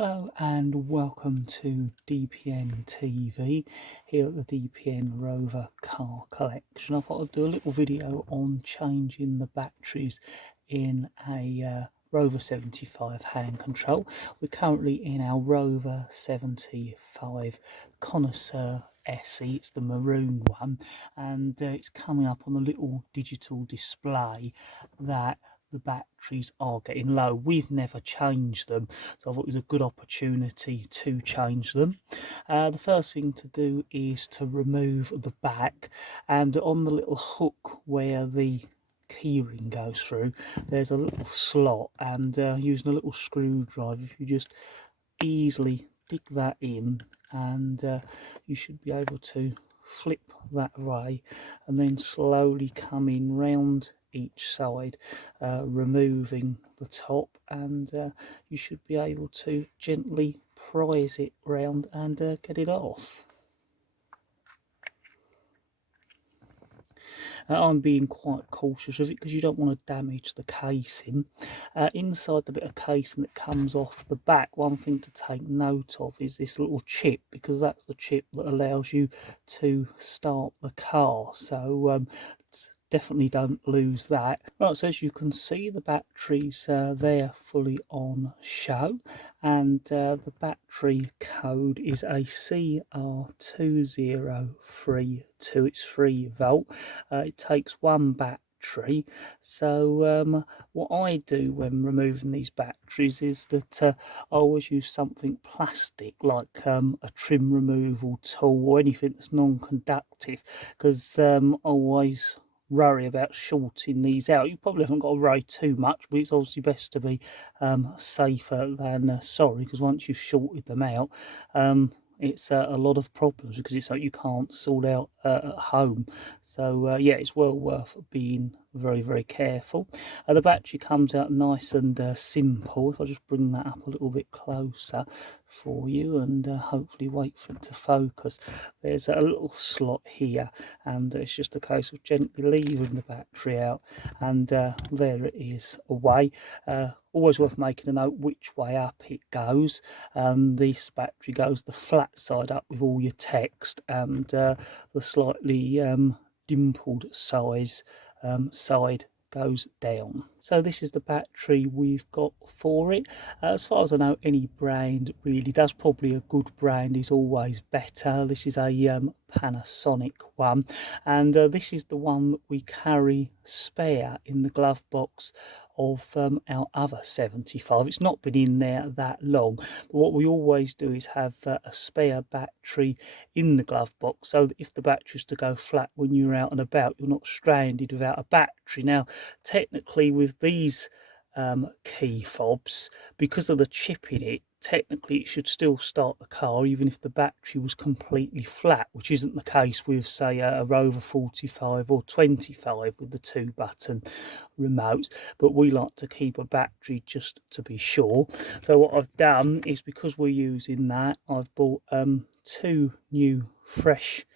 Hello and welcome to DPN TV here at the DPN Rover car collection. I thought I'd do a little video on changing the batteries in a Rover 75 hand control. We're currently in our Rover 75 Connoisseur SE, it's the maroon one, and it's coming up on the little digital display that the batteries are getting low. We've never changed them, so I thought it was a good opportunity to change them. The first thing to do is to remove the back, and on the little hook where the keyring goes through, there's a little slot, and using a little screwdriver, if you just easily dig that in, and you should be able to flip that way and then slowly come in round each side, removing the top, and you should be able to gently prise it round and get it off. I'm being quite cautious of it because you don't want to damage the casing. Inside the bit of casing that comes off the back, one thing to take note of is this little chip, because that's the chip that allows you to start the car. So definitely don't lose that. Right, so as you can see, the batteries they're fully on show, and the battery code is a CR2032. It's 3 volt. It takes one battery. So what I do when removing these batteries is that I always use something plastic, like a trim removal tool or anything that's non-conductive, because I always worry about shorting these out. You probably haven't got to worry too much, but it's obviously best to be safer than sorry, because once you've shorted them out, it's a lot of problems, because it's like you can't sort out at home. So yeah, it's well worth being very careful. The battery comes out nice and simple. If I just bring that up a little bit closer for you, and hopefully wait for it to focus, there's a little slot here, and it's just a case of gently leaving the battery out, and there it is away. Always worth making a note which way up it goes. This battery goes the flat side up with all your text, and the slightly dimpled side goes down. So this is the battery we've got for it. As far as I know, any brand really does. Probably a good brand is always better. This is a Panasonic one, and this is the one that we carry spare in the glove box of our other 75. It's not been in there that long, but what we always do is have a spare battery in the glove box, so that if the battery's to go flat when you're out and about, you're not stranded without a battery. Now technically with these key fobs, because of the chip in it, technically it should still start the car even if the battery was completely flat, which isn't the case with, say, a Rover 45 or 25 with the 2-button remotes. But we like to keep a battery just to be sure. So what I've done is, because we're using that, I've bought 2 new fresh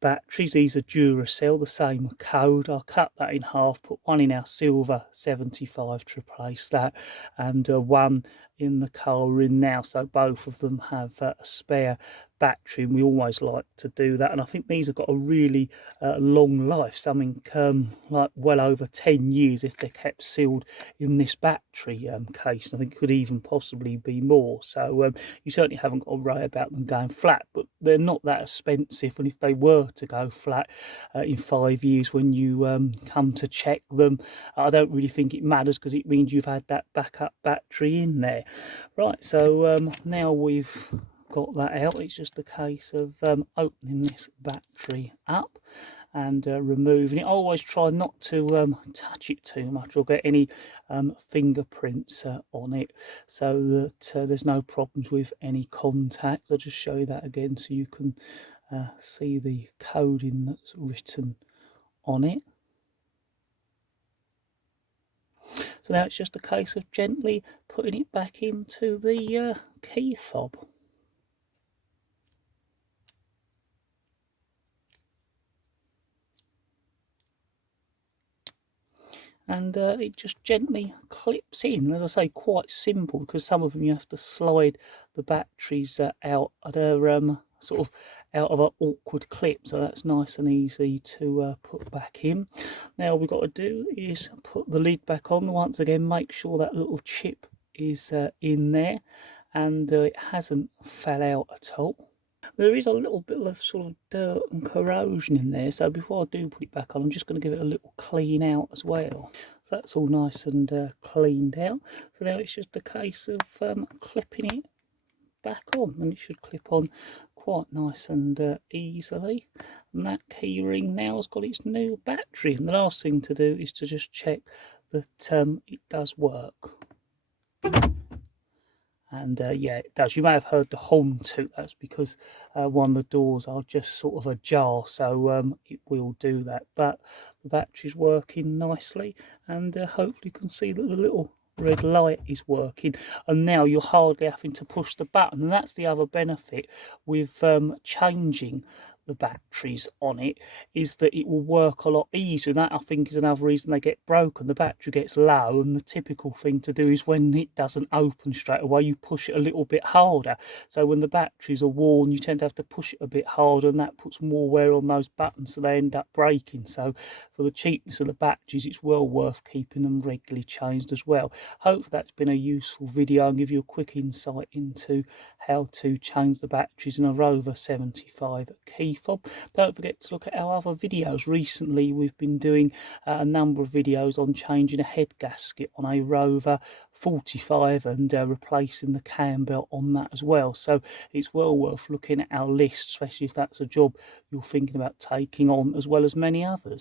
batteries. These are Duracell, the same code. I'll cut that in half, put one in our silver 75 to replace that, and one in the car we're in now, so both of them have a spare battery, and we always like to do that. And I think these have got a really long life, something like well over 10 years if they're kept sealed in this battery case, and I think it could even possibly be more. So you certainly haven't got to worry about them going flat, but they're not that expensive, and if they were to go flat in 5 years when you come to check them, I don't really think it matters, because it means you've had that backup battery in there. Right, so now we've got that out, it's just a case of opening this battery up and removing it. I always try not to touch it too much or get any fingerprints on it, so that there's no problems with any contacts. I'll just show you that again so you can see the coding that's written on it. So now it's just a case of gently putting it back into the key fob. and it just gently clips in. As I say, quite simple, because some of them you have to slide the batteries out. They're sort of out of an awkward clip, so that's nice and easy to put back in. Now all we've got to do is put the lid back on. Once again, make sure that little chip is in there and it hasn't fell out at all. There is a little bit of sort of dirt and corrosion in there, so before I do put it back on, I'm just going to give it a little clean out as well. So that's all nice and cleaned out. So now it's just a case of clipping it back on, and it should clip on quite nice and easily. And that key ring now has got its new battery, and the last thing to do is to just check that it does work. And yeah, it does. You may have heard the horn toot. That's because one of the doors are just sort of ajar, so it will do that. But the battery's working nicely, and hopefully you can see that the little red light is working. And now you're hardly having to push the button, and that's the other benefit with changing the batteries on it, is that it will work a lot easier. And that, I think, is another reason they get broken. The battery gets low, and the typical thing to do is when it doesn't open straight away, you push it a little bit harder. So when the batteries are worn, you tend to have to push it a bit harder, and that puts more wear on those buttons, so they end up breaking. So for the cheapness of the batteries, it's well worth keeping them regularly changed as well. Hope that's been a useful video and give you a quick insight into how to change the batteries in a Rover 75 key fob. Don't forget to look at our other videos. Recently we've been doing a number of videos on changing a head gasket on a Rover 45 and replacing the cam belt on that as well. So it's well worth looking at our list, especially if that's a job you're thinking about taking on, as well as many others.